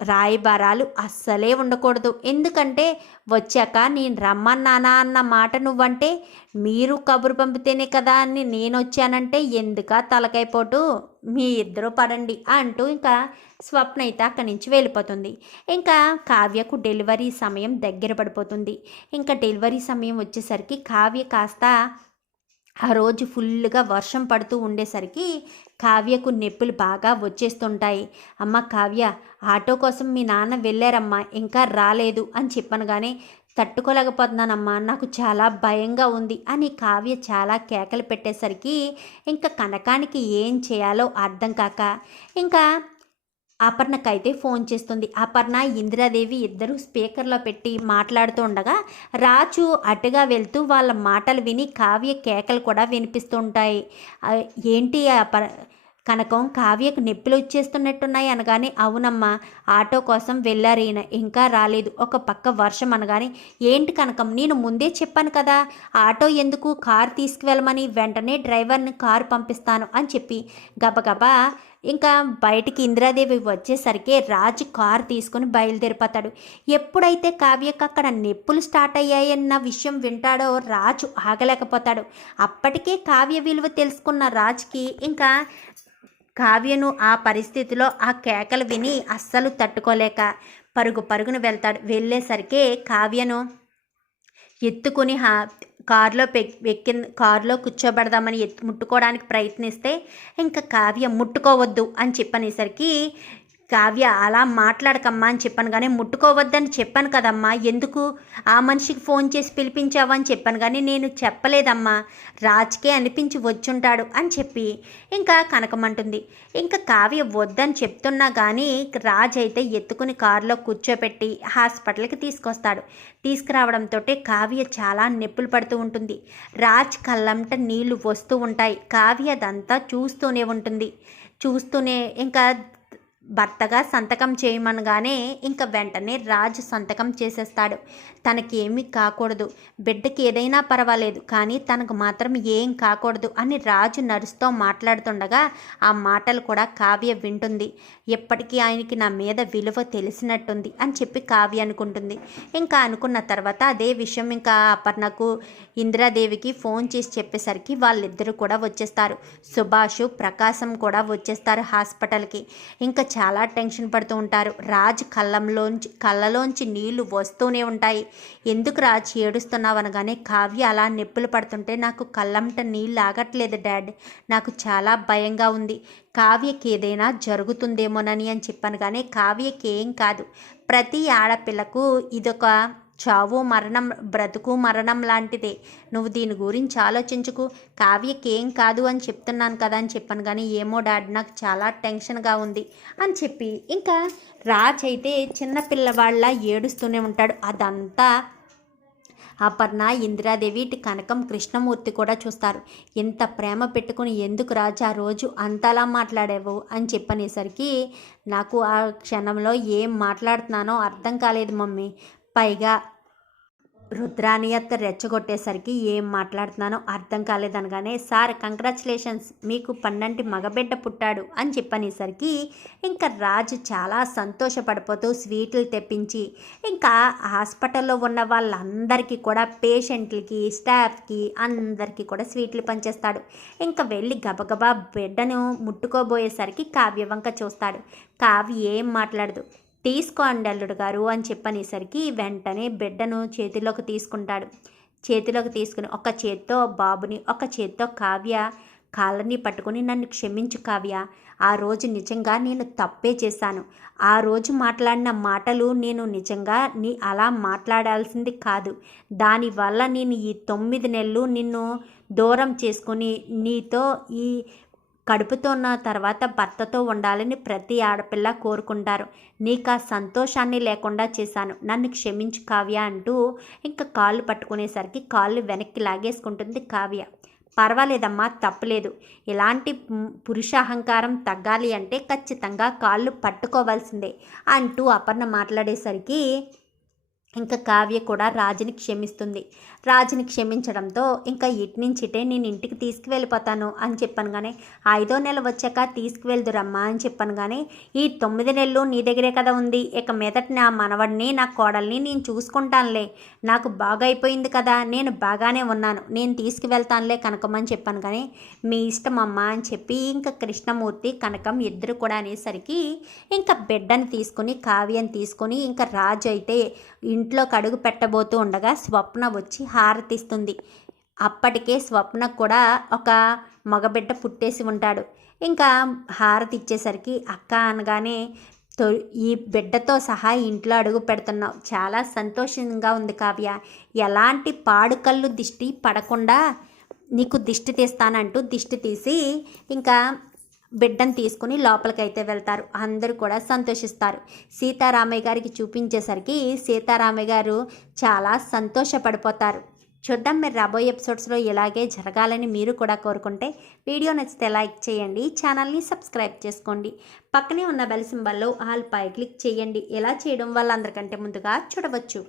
రాయబారాలు అస్సలే ఉండకూడదు. ఎందుకంటే వచ్చాక నేను రమ్మన్నానా అన్న మాట నువ్వంటే మీరు కబురు పంపితేనే కదా అని నేను వచ్చానంటే ఎందుక తలకైపోటు మీ ఇద్దరు పడండి అంటూ ఇంకా స్వప్న అయితే అక్కడి నుంచి వెళ్ళిపోతుంది. ఇంకా కావ్యకు డెలివరీ సమయం దగ్గర పడిపోతుంది. ఇంకా డెలివరీ సమయం వచ్చేసరికి కావ్య కాస్త ఆ రోజు ఫుల్గా వర్షం పడుతూ ఉండేసరికి కావ్యకు నొప్పులు బాగా వచ్చేస్తుంటాయి. అమ్మ కావ్య ఆటో కోసం మీ నాన్న వెళ్ళారమ్మా ఇంకా రాలేదు అని చెప్పనగానే తట్టుకోలేకపోతున్నానమ్మా నాకు చాలా భయంగా ఉంది అని కావ్య చాలా కేకలు పెట్టేసరికి ఇంకా కనకానికి ఏం చేయాలో అర్థం కాక ఇంకా అపర్ణకైతే ఫోన్ చేస్తుంది. అపర్ణ ఇందిరాదేవి ఇద్దరు స్పీకర్లో పెట్టి మాట్లాడుతూ ఉండగా రాజు అటుగా వెళ్తూ వాళ్ళ మాటలు విని కావ్య కేకలు కూడా వినిపిస్తుంటాయి. ఏంటి అపర్ కనకం కావ్యకు నొప్పులు వచ్చేస్తున్నట్టున్నాయి అనగానే అవునమ్మా ఆటో కోసం వెళ్ళారు ఈయన ఇంకా రాలేదు. ఒక పక్క వర్షం అనగానే ఏంటి కనకం నేను ముందే చెప్పాను కదా ఆటో ఎందుకు కారు తీసుకువెళ్ళమని వెంటనే డ్రైవర్ని కారు పంపిస్తాను అని చెప్పి గబగబా ఇంకా బయటికి ఇందిరాదేవి వచ్చేసరికి రాజు కారు తీసుకుని బయలుదేరిపోతాడు. ఎప్పుడైతే కావ్యకు అక్కడ నొప్పులు స్టార్ట్ అయ్యాయన్న విషయం వింటాడో రాజు ఆగలేకపోతాడు. అప్పటికే కావ్య విలువ తెలుసుకున్న రాజుకి ఇంకా కావ్యను ఆ పరిస్థితిలో ఆ కేకలు విని అస్సలు తట్టుకోలేక పరుగు పరుగున వెళ్తాడు. వెళ్ళేసరికి కావ్యను ఎత్తుకుని హా కారులో పె ఎక్కి కారులో కూర్చోబెడదామని ఎత్తు ముట్టుకోవడానికి ప్రయత్నిస్తే ఇంకా కావ్య ముట్టుకోవద్దు అని చెప్పనేసరికి కావ్య అలా మాట్లాడకమ్మా అని చెప్పాను కానీ ముట్టుకోవద్దని చెప్పాను కదమ్మా. ఎందుకు? ఆ మనిషికి ఫోన్ చేసి పిలిపించావని చెప్పాను కానీ నేను చెప్పలేదమ్మా. రాజ్కే అనిపించి వచ్చుంటాడు అని చెప్పి ఇంకా కనకమంటుంది. ఇంకా కావ్య వద్దని చెప్తున్నా కానీ రాజ్ అయితే ఎత్తుకుని కారులో కూర్చోపెట్టి హాస్పిటల్కి తీసుకొస్తాడు. తీసుకురావడంతో కావ్య చాలా నొప్పులు పడుతూ ఉంటుంది. రాజ్ కళ్ళంట నీళ్ళు వస్తూ ఉంటాయి. కావ్య అదంతా చూస్తూనే ఉంటుంది. చూస్తూనే ఇంకా భర్తగా సంతకం చేయమనగానే ఇంకా వెంటనే రాజు సంతకం చేసేస్తాడు. తనకి ఏమీ కాకూడదు. బిడ్డకి ఏదైనా పర్వాలేదు కానీ తనకు మాత్రం ఏం కాకూడదు అని రాజు నర్సుతో మాట్లాడుతుండగా ఆ మాటలు కూడా కావ్య వింటుంది. ఎప్పటికీ ఆయనకి నా మీద విలువ తెలిసినట్టుంది అని చెప్పి కావ్య అనుకుంటుంది. ఇంకా అనుకున్న తర్వాత అదే విషయం ఇంకా అపర్ణకు ఇందిరాదేవికి ఫోన్ చేసి చెప్పేసరికి వాళ్ళిద్దరూ కూడా వచ్చేస్తారు. సుభాష్ ప్రకాశం కూడా వచ్చేస్తారు హాస్పిటల్కి. ఇంకా చాలా టెన్షన్ పడుతూ ఉంటారు. రాజ్ కళ్ళంలోంచి కళ్ళలోంచి నీళ్ళు వస్తూనే ఉంటాయి. ఎందుకు రాజ్ ఏడుస్తున్నావు అనగానే కావ్య అలా నొప్పులు పడుతుంటే నాకు కళ్ళంట నీళ్ళు ఆగట్లేదు డాడ్. నాకు చాలా భయంగా ఉంది. కావ్యకి ఏదైనా జరుగుతుందేమోనని అని చెప్పాను కానీ కావ్యకి ఏం కాదు. ప్రతి ఆడపిల్లకు ఇదొక చావు మరణం బ్రతుకు మరణం లాంటిదే. నువ్వు దీని గురించి ఆలోచించుకు. కావ్యకేం ఏం కాదు అని చెప్తున్నాను కదా అని చెప్పాను కానీ ఏమో డాడ్ నాకు చాలా టెన్షన్గా ఉంది అని చెప్పి. ఇంకా రాజ్ అయితే చిన్న పిల్లవాళ్ళ ఏడుస్తూనే ఉంటాడు. అదంతా అపర్ణ ఇందిరాదేవి కనకం కృష్ణమూర్తి కూడా చూస్తారు. ఎంత ప్రేమ పెట్టుకుని ఎందుకు రాజు ఆ రోజు అంతలా మాట్లాడావు అని చెప్పనేసరికి నాకు ఆ క్షణంలో ఏం మాట్లాడుతున్నానో అర్థం కాలేదు మమ్మీ. పైగా రుద్రాని అత్త రెచ్చగొట్టేసరికి ఏం మాట్లాడుతున్నానో అర్థం కాలేదనగానే సార్ కంగ్రాచులేషన్స్ మీకు పన్నంటి మగబిడ్డ పుట్టాడు అని చెప్పనేసరికి ఇంకా రాజు చాలా సంతోషపడిపోతూ స్వీట్లు తెప్పించి ఇంకా హాస్పిటల్లో ఉన్న వాళ్ళందరికీ కూడా పేషెంట్లకి స్టాఫ్కి అందరికీ కూడా స్వీట్లు పంచేస్తాడు. ఇంకా వెళ్ళి గబగబా బిడ్డను ముట్టుకోబోయేసరికి కావ్య వంక చూస్తాడు. కావ్య ఏం మాట్లాడదు. తీసుకోండి అల్లుడు గారు అని చెప్పనేసరికి వెంటనే బిడ్డను చేతిలోకి తీసుకుంటాడు. చేతిలోకి తీసుకుని ఒక చేత్తో బాబుని ఒక చేత్తో కావ్య కాళ్ళని పట్టుకుని నన్ను క్షమించు కావ్య. ఆ రోజు నిజంగా నేను తప్పే చేశాను. ఆ రోజు మాట్లాడిన మాటలు నేను నిజంగా నీ అలా మాట్లాడాల్సింది కాదు. దానివల్ల నేను ఈ తొమ్మిది నెలలు నిన్ను దూరం చేసుకుని నీతో ఈ కడుపుతో ఉన్న తర్వాత భర్తతో ఉండాలని ప్రతి ఆడపిల్ల కోరుకుంటారు. నీకు ఆ సంతోషాన్ని లేకుండా చేశాను. నన్ను క్షమించు కావ్య అంటూ ఇంకా కాళ్ళు పట్టుకునేసరికి కాళ్ళు వెనక్కి లాగేసుకుంటుంది కావ్య. పర్వాలేదమ్మా తప్పలేదు. ఇలాంటి పురుష పురుషాహంకారం తగ్గాలి అంటే ఖచ్చితంగా కాళ్ళు పట్టుకోవాల్సిందే అంటూ అపర్ణ మాట్లాడేసరికి ఇంకా కావ్య కూడా రాజుని క్షమిస్తుంది. రాజుని క్షమించడంతో ఇంకా ఇటు నేను ఇంటికి తీసుకువెళ్ళిపోతాను అని చెప్పాను కానీ ఐదో నెల వచ్చాక తీసుకువెళ్దురమ్మా అని చెప్పాను కానీ ఈ తొమ్మిది నెలలు నీ దగ్గరే కదా ఉంది. ఇక మెదటి నా మనవడిని నా కోడల్ని నేను చూసుకుంటానులే. నాకు బాగా అయిపోయింది కదా నేను బాగానే ఉన్నాను. నేను తీసుకువెళ్తానులే కనకమని చెప్పాను కానీ మీ ఇష్టం అమ్మా అని చెప్పి ఇంకా కృష్ణమూర్తి కనకం ఇద్దరు కూడా అనేసరికి ఇంకా బిడ్డని తీసుకుని కావ్యం తీసుకొని ఇంకా రాజు అయితే ఇంట్లో కడుగు పెట్టబోతూ ఉండగా స్వప్న వచ్చి హారతిస్తుంది. అప్పటికే స్వప్న కూడా ఒక మగబిడ్డ పుట్టేసి ఉంటాడు. ఇంకా హారతి ఇచ్చేసరికి అక్క అనగానే తొ ఈ బిడ్డతో సహా ఇంట్లో అడుగు పెడుతున్నావు. చాలా సంతోషంగా ఉంది కావ్య. ఎలాంటి పాడుకళ్ళు దిష్టి పడకుండా నీకు దిష్టి తీస్తానంటూ దిష్టి తీసి ఇంకా బిడ్డను తీసుకుని లోపలికైతే వెళ్తారు. అందరూ కూడా సంతోషిస్తారు. సీతారామయ్య గారికి చూపించేసరికి సీతారామయ్య గారు చాలా సంతోషపడిపోతారు. చూద్దాం మీరు రాబోయే ఎపిసోడ్స్లో ఇలాగే జరగాలని మీరు కూడా కోరుకుంటే వీడియో నచ్చితే లైక్ చేయండి ఛానల్ని సబ్స్క్రైబ్ చేసుకోండి. పక్కనే ఉన్న బెల్ సింబల్లో ఆల్ పై క్లిక్ చేయండి. ఇలా చేయడం వల్ల అందరికంటే ముందుగా చూడవచ్చు.